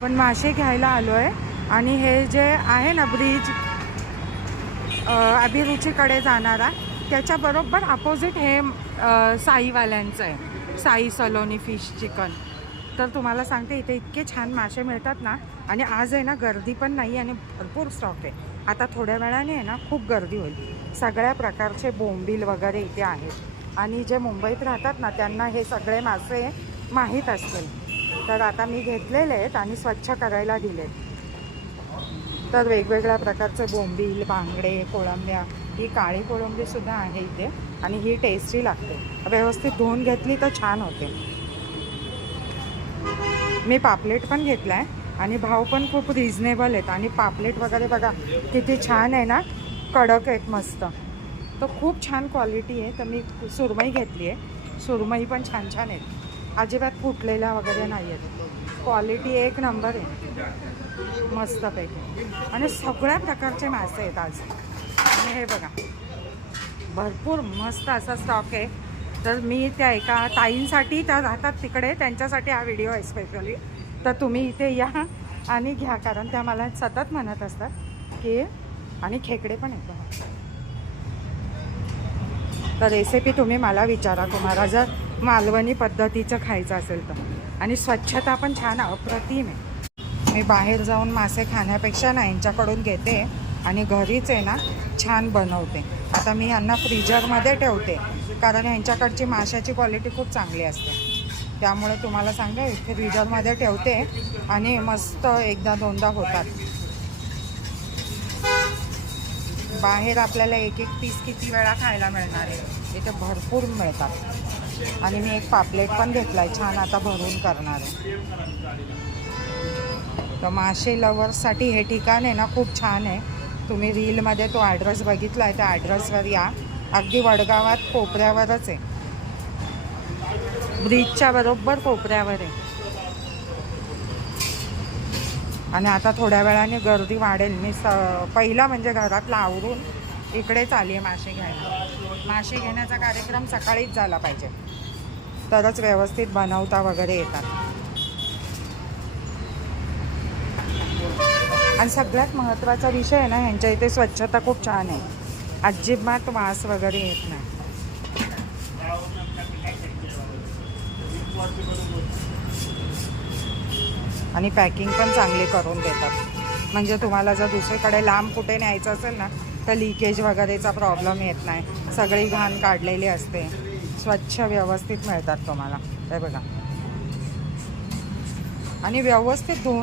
पण मासे घ्यायला आलो आहे आणि हे जे आहे ना ब्रिज अभिरुचीकडे जाणारा त्याच्याबरोबर अपोजिट हे साईवाल्यांचं आहे, साई सलोनी फिश चिकन. तर तुम्हाला सांगते इथे इतके छान मासे मिळतात ना. आणि आज आहे ना गर्दी पण नाही आणि भरपूर स्टॉक आहे. आता थोड्या वेळाने आहे ना खूप गर्दी होईल. सगळ्या प्रकारचे बोंबील वगैरे इथे आहेत आणि जे मुंबईत राहतात ना त्यांना हे सगळे मासे माहीत असतील. तर आता मी घेतलेले आहेत आणि स्वच्छ करायला दिलेत. तर वेगवेगळ्या प्रकारचे बोंबील, बांगडे, कोळंब्या, ही काळी कोळंबीसुद्धा आहे इथे आणि ही टेस्टी लागते. व्यवस्थित धुवून घेतली तर छान होते. मी पापलेट पण घेतला आहे आणि भाव पण खूप रिजनेबल आहेत. आणि पापलेट वगैरे बघा किती छान आहे ना, कडक आहेत मस्त. तर खूप छान क्वालिटी आहे. तर मी सुरमई घेतली आहे. सुरमई पण छान छान आहेत, अजिबात फुटलेल्या वगैरे नाही आहेत. क्वालिटी एक नंबर आहे मस्तपैकी. आणि सगळ्या प्रकारचे मासे आहेत आज. आणि हे बघा भरपूर मस्त असा स्टॉक आहे. तर मी त्या एका ताईंसाठी, त्या राहतात तिकडे, त्यांच्यासाठी हा व्हिडिओ आहे स्पेशली. तर तुम्ही इथे या आणि घ्या, कारण त्या मला सतत म्हणत असतात की. आणि खेकडे पण आहेत बघा. तर रेसिपी तुम्ही मला विचारा तुम्हाला जर मालवणी पद्धतीचं खायचं असेल तर. आणि स्वच्छता पण छान अप्रतिम आहे. मी बाहेर जाऊन मासे खाण्यापेक्षा ना यांच्याकडून घेते आणि घरीच आहे ना छान बनवते. आता मी यांना फ्रीजरमध्ये ठेवते कारण यांच्याकडची माशाची क्वालिटी खूप चांगली असते. त्यामुळे तुम्हाला सांगते फ्रीजरमध्ये ठेवते आणि मस्त एकदा दोनदा होतात. बाहेर आपल्याला एक एक पीस किती वेळा खायला मिळणार आहे, इथे भरपूर मिळतात. आणि मी एक पापलेट पण घेतला आहे छान, आता भरून करणार आहे. तर मासे लवर्ससाठी हे ठिकाण आहे ना खूप छान आहे. तुम्ही रीलमध्ये तो ॲड्रेस बघितला आहे, त्या ॲड्रेसवर या. अगदी वडगावात कोपऱ्यावरच आहे, ब्रिजच्या बरोबर कोपऱ्यावर आहे. आणि आता थोड्या वेळाने गर्दी वाढेल. मी पहिला म्हणजे घरातला आवरून इकडेच आली आहे मासे घ्यायला. मासे घेण्याचा कार्यक्रम सकाळीच झाला पाहिजे, तरच व्यवस्थित बनवता वगैरे येतात. आणि सगळ्यात महत्त्वाचा विषय आहे ना, ह्यांच्या इथे स्वच्छता खूप छान आहे. अजिबात वास वगैरे येत नाही. आणि पॅकिंग पण चांगली करून देतात. म्हणजे तुम्हाला जर दुसरीकडे लांब कुठे न्यायचं असेल ना तर लिकेज वगैरेचा प्रॉब्लेम येत नाही. सगळी घाण काढलेली असते, स्वच्छ व्यवस्थित मिळतात तुम्हाला. हे बघा. आणि व्यवस्थित धुवून